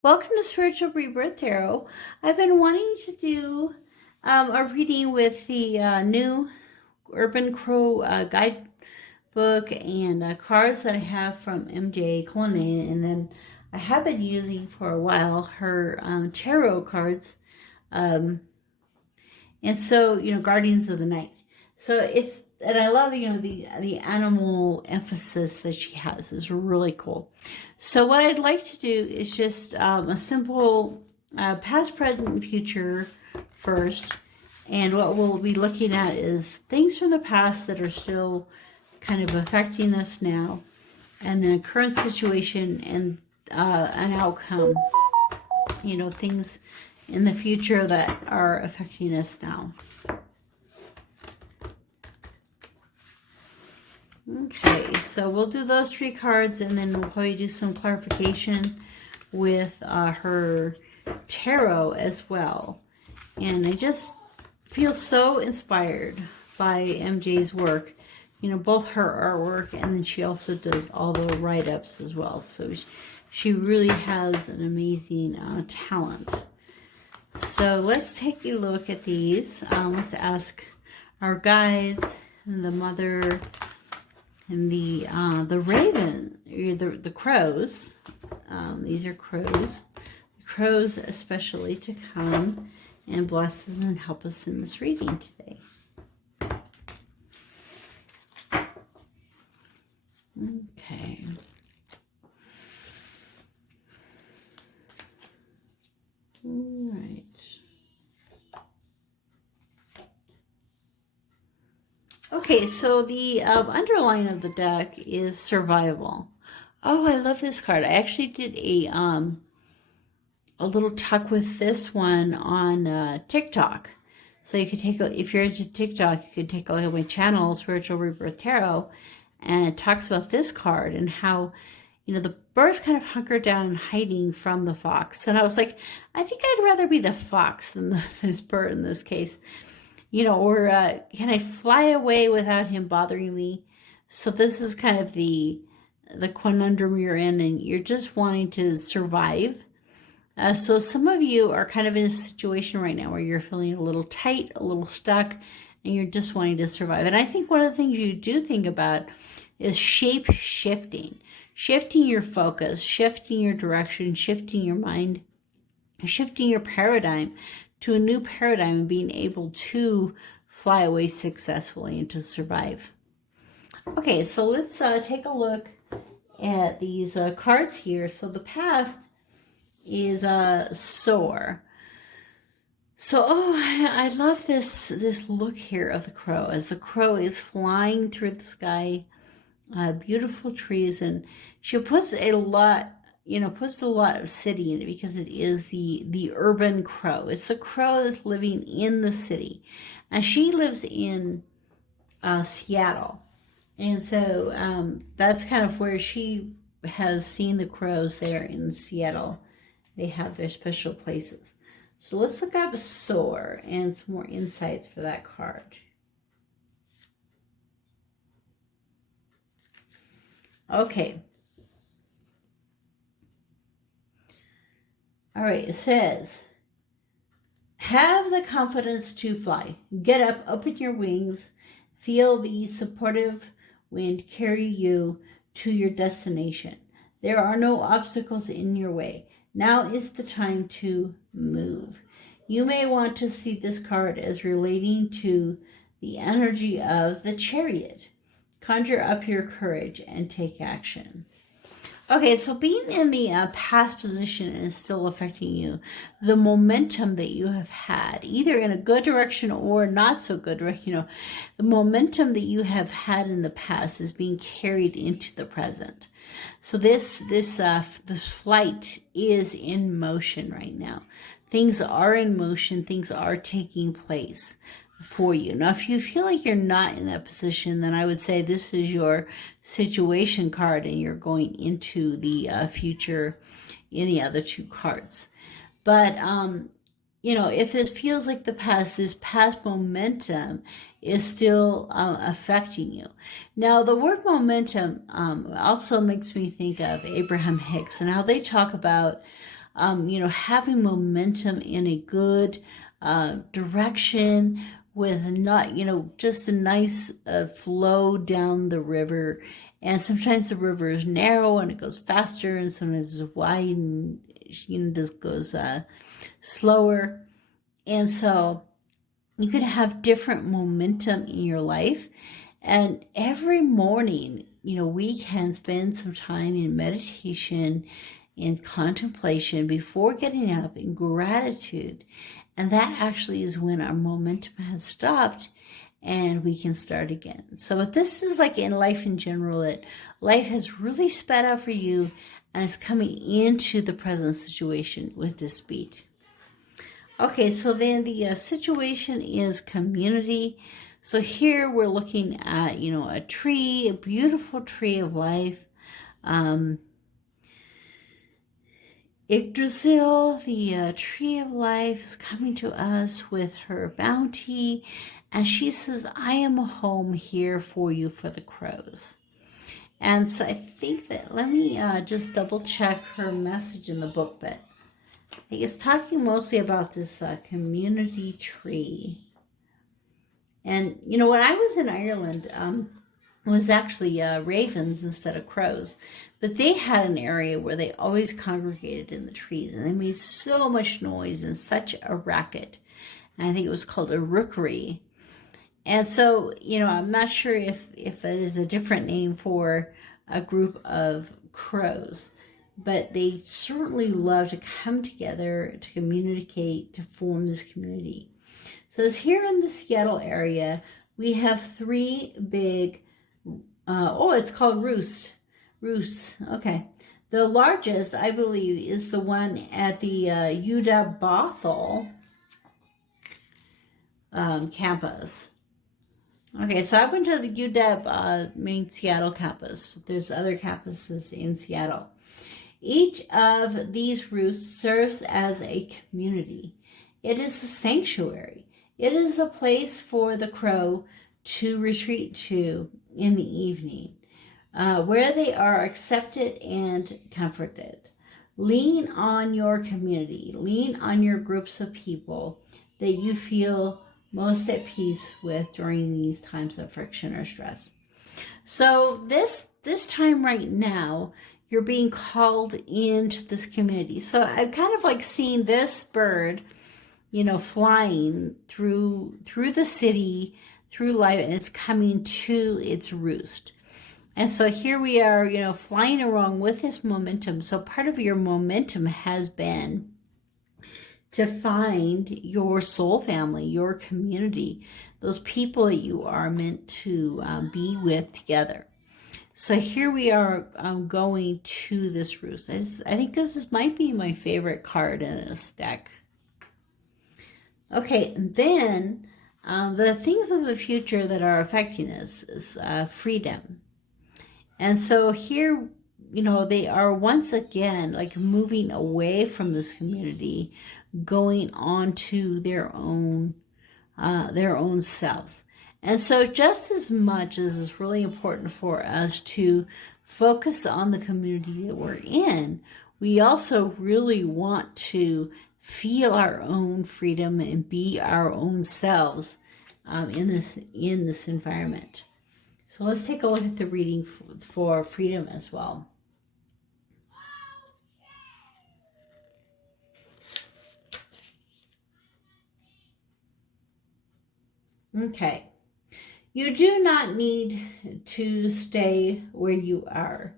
Welcome to Spiritual Rebirth Tarot. I've been wanting to do a reading with the new Urban Crow guidebook and cards that I have from MJ Cullinan, and then I have been using for a while her tarot cards, and so Guardians of the Night. So and I love the animal emphasis that she has is really cool. So what I'd like to do is just a simple past, present, and future first. And what we'll be looking at is things from the past that are still kind of affecting us now, and then a current situation and an outcome. Things in the future that are affecting us now. Okay, so we'll do those three cards, and then we'll probably do some clarification with her tarot as well. And I just feel so inspired by MJ's work. Both her artwork, and then she also does all the write-ups as well. So she really has an amazing talent. So let's take a look at these. Let's ask our guides and the mother and the raven, the crows. These are crows. The crows especially to come and bless us and help us in this reading today. Okay. All right. Okay, so the underline of the deck is survival. Oh, I love this card. I actually did a little talk with this one on TikTok. So you could take a, if you're into TikTok, you could take a look at my channel, Spiritual Rebirth Tarot, and it talks about this card and how, the bird's kind of hunkered down and hiding from the fox. And I was like, I think I'd rather be the fox than this bird in this case. Or can I fly away without him bothering me? So this is kind of the conundrum you're in, and you're just wanting to survive. So some of you are kind of in a situation right now where you're feeling a little tight, a little stuck, and you're just wanting to survive. And I think one of the things you do think about is shape shifting your focus, shifting your direction, shifting your mind, shifting your paradigm to a new paradigm and being able to fly away successfully and to survive. Okay, so let's take a look at these cards here. So the past is soar. So, I love this look here of the crow as the crow is flying through the sky, beautiful trees, and she puts a lot of city in it because it is the urban crow. It's the crow that's living in the city. And she lives in Seattle. And so that's kind of where she has seen the crows there in Seattle. They have their special places. So let's look up soar and some more insights for that card. Okay. All right, it says, have the confidence to fly. Get up, open your wings, feel the supportive wind carry you to your destination. There are no obstacles in your way. Now is the time to move. You may want to see this card as relating to the energy of the Chariot. Conjure up your courage and take action. Okay, so being in the past position is still affecting you. The momentum that you have had, either in a good direction or not so good, the momentum that you have had in the past is being carried into the present. So this flight is in motion right now. Things are in motion. Things are taking place for you. Now, if you feel like you're not in that position, then I would say this is your situation card and you're going into the future in the other two cards. But, if this feels like the past, this past momentum is still affecting you. Now, the word momentum also makes me think of Abraham Hicks and how they talk about having momentum in a good direction with not, just a nice flow down the river. And sometimes the river is narrow and it goes faster, and sometimes it's wide and, just goes slower. And so you can have different momentum in your life. And every morning, we can spend some time in meditation, in contemplation before getting up, in gratitude. And that actually is when our momentum has stopped and we can start again. So this is like in life in general, that life has really sped up for you and is coming into the present situation with this speed. Okay, so then the situation is community. So here we're looking at, a tree, a beautiful tree of life. Yggdrasil, the tree of life, is coming to us with her bounty. And she says, I am a home here for you for the crows. And so I think that, let me just double check her message in the book, but I think it's talking mostly about this community tree. And, when I was in Ireland, it was actually ravens instead of crows. But they had an area where they always congregated in the trees. And they made so much noise and such a racket. And I think it was called a rookery. And so, I'm not sure if that is a different name for a group of crows. But they certainly love to come together, to communicate, to form this community. So it's here in the Seattle area, we have 3 big, it's called roosts. Roosts, okay. The largest, I believe, is the one at the UW Bothell campus. Okay, so I went to the UW main Seattle campus. There's other campuses in Seattle. Each of these roosts serves as a community. It is a sanctuary. It is a place for the crow to retreat to in the evening, where they are accepted and comforted. Lean on your community. Lean on your groups of people that you feel most at peace with during these times of friction or stress. So this time right now, you're being called into this community. So I've kind of like seen this bird, flying through the city, through life, and it's coming to its roost. And so here we are, flying along with this momentum. So part of your momentum has been to find your soul family, your community, those people that you are meant to be with together. So here we are going to this roost. I think this might be my favorite card in this deck. Okay, and then the things of the future that are affecting us is freedom. And so here, they are once again like moving away from this community, going on to their own selves. And so just as much as it's really important for us to focus on the community that we're in, we also really want to feel our own freedom and be our own selves in this environment. So let's take a look at the reading for freedom as well. Okay. You do not need to stay where you are.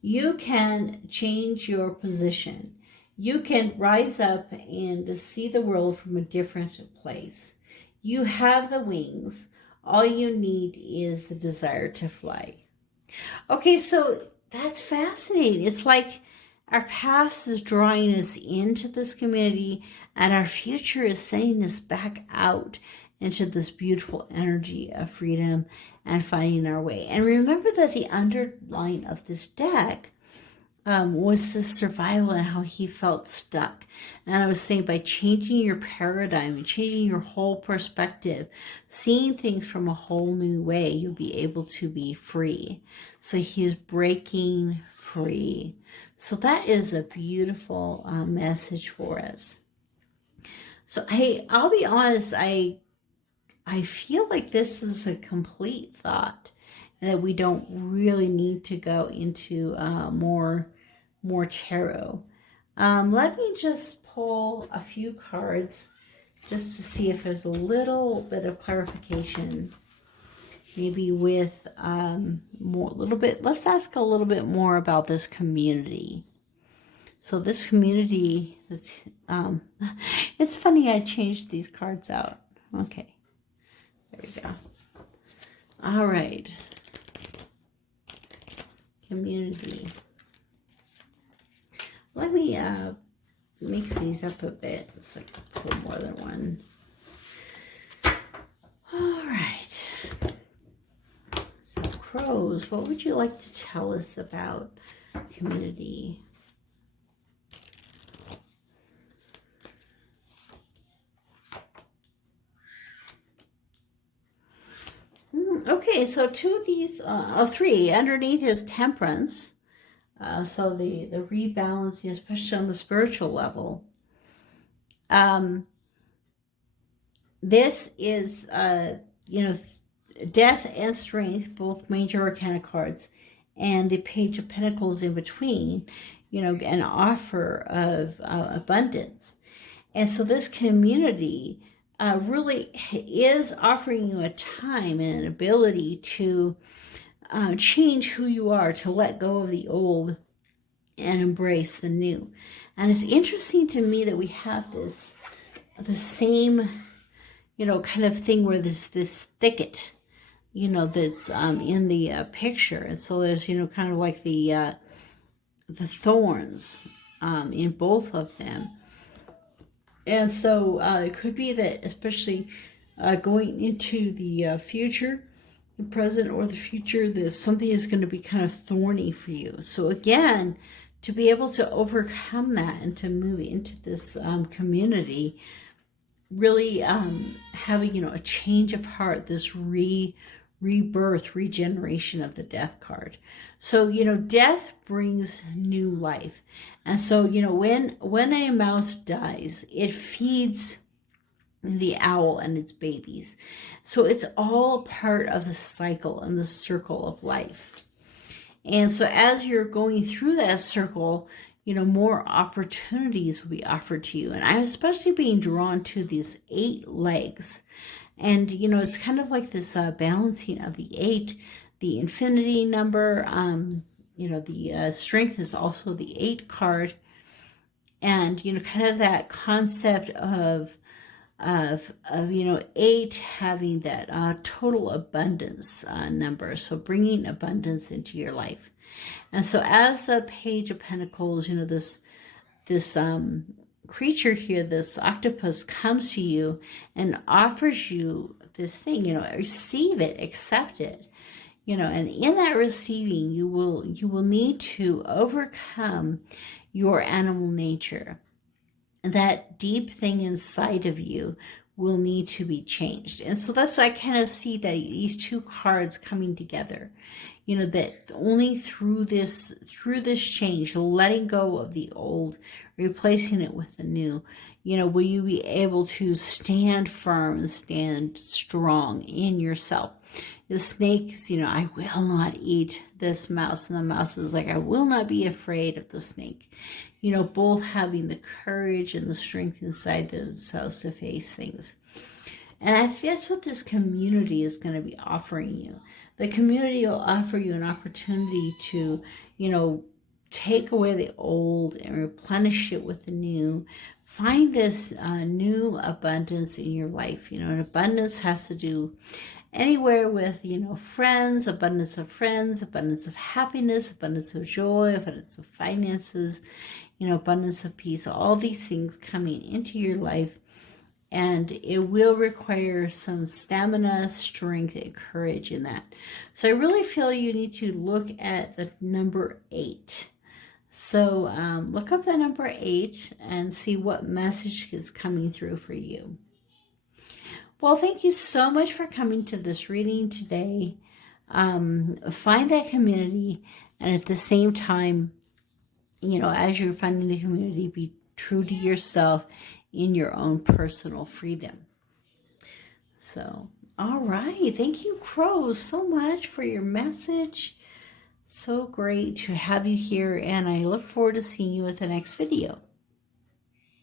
You can change your position. You can rise up and see the world from a different place. You have the wings. All you need is the desire to fly. Okay, so that's fascinating. It's like our past is drawing us into this community, and our future is sending us back out into this beautiful energy of freedom and finding our way. And remember that the underline of this deck was this survival and how he felt stuck. And I was saying, by changing your paradigm and changing your whole perspective, seeing things from a whole new way, you'll be able to be free. So he is breaking free. So that is a beautiful message for us. So I'll be honest, I feel like this is a complete thought, and that we don't really need to go into more tarot. Let me just pull a few cards just to see if there's a little bit of clarification. Maybe with let's ask a little bit more about this community. So this community, it's funny I changed these cards out. Okay, there we go. All right. Community. Let me mix these up a bit. It's like pull more than one. All right. So crows, what would you like to tell us about community? Okay, so two of these, three, underneath is temperance. So the rebalancing, especially on the spiritual level. This is, death and strength, both major arcana cards, and the Page of Pentacles in between, an offer of abundance. And so this community really is offering you a time and an ability to change who you are, to let go of the old and embrace the new. And it's interesting to me that we have the same, kind of thing where there's this thicket, that's in the picture. And so there's, kind of like the thorns in both of them. And so it could be that, especially going into the future, the present or the future, that something is going to be kind of thorny for you. So again, to be able to overcome that and to move into this community, really having, a change of heart, this rebirth, regeneration of the death card. So, death brings new life. And so, when a mouse dies, it feeds the owl and its babies. So it's all part of the cycle and the circle of life. And so as you're going through that circle, more opportunities will be offered to you. And I'm especially being drawn to these 8 legs. And, it's kind of like this balancing of the 8, the infinity number. The strength is also the 8 card. And, kind of that concept of 8 having that total abundance number. So bringing abundance into your life. And so as the Page of Pentacles, this creature here, this octopus, comes to you and offers you this thing, receive it, accept it, and in that receiving, you will need to overcome your animal nature. That deep thing inside of you will need to be changed. And so that's why I kind of see that these 2 cards coming together, that only through this change, letting go of the old, replacing it with the new, will you be able to stand firm and stand strong in yourself. The snakes, I will not eat this mouse. And the mouse is like, I will not be afraid of the snake. Both having the courage and the strength inside themselves to face things. And I think that's what this community is going to be offering you. The community will offer you an opportunity to, take away the old and replenish it with the new. Find this new abundance in your life. And abundance has to do anywhere with, friends, abundance of happiness, abundance of joy, abundance of finances, abundance of peace, all these things coming into your life. And it will require some stamina, strength, and courage in that. So I really feel you need to look at the number 8. So look up the number 8 and see what message is coming through for you. Well, thank you so much for coming to this reading today. Find that community, and at the same time, you know, as you're finding the community, be true to yourself in your own personal freedom. So, all right. Thank you, Crows, so much for your message. So great to have you here, and I look forward to seeing you with the next video.